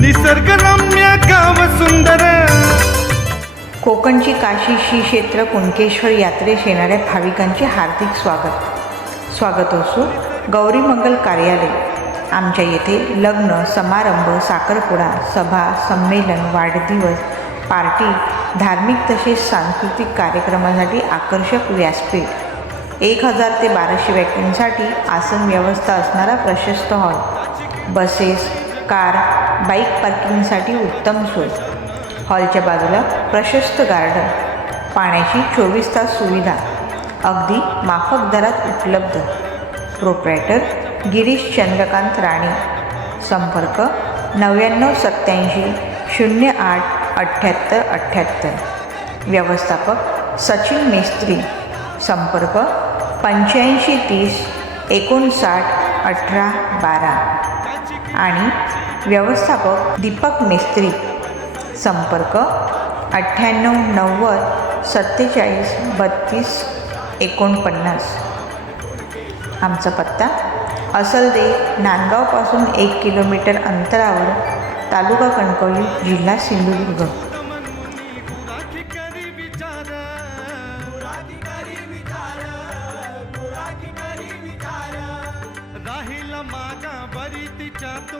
निसर्गरम्य गाव सुंदर। कोकणची काशी श्री क्षेत्र कुणकेश्वर यात्रेस येणाऱ्या भाविकांचे हार्दिक स्वागत असो। गौरी मंगल कार्यालय आमच्या येथे लग्न समारंभ, साखरपुडा, सभा, संमेलन, वाढदिवस, पार्टी, धार्मिक तसेच सांस्कृतिक कार्यक्रमासाठी आकर्षक व्यासपीठ, 1000 ते 1200 व्यक्तींसाठी आसन व्यवस्था असणारा प्रशस्त हॉल, बसेस, कार, बाईक पार्किंगसाठी उत्तम सोय, हॉलच्या बाजूला प्रशस्त गार्डन, पाण्याची 24 तास सुविधा, अगदी माफक दरात उपलब्ध। प्रोप्रायटर गिरीश चंद्रकांत राणे, संपर्क 9987 08 78 78, व्यवस्थापक सचिन मेस्त्री, संपर्क 8530 59 18 12 आणि व्यवस्थापक दीपक मेस्त्री, संपर्क 98 90 47 32 49। आमचा पत्ता असलदे, नांदगावपासून 1 किलोमीटर अंतरावर, तालुका कणकवली, जिल्हा सिंधुदुर्ग। राहिला मागा बरी तिच्या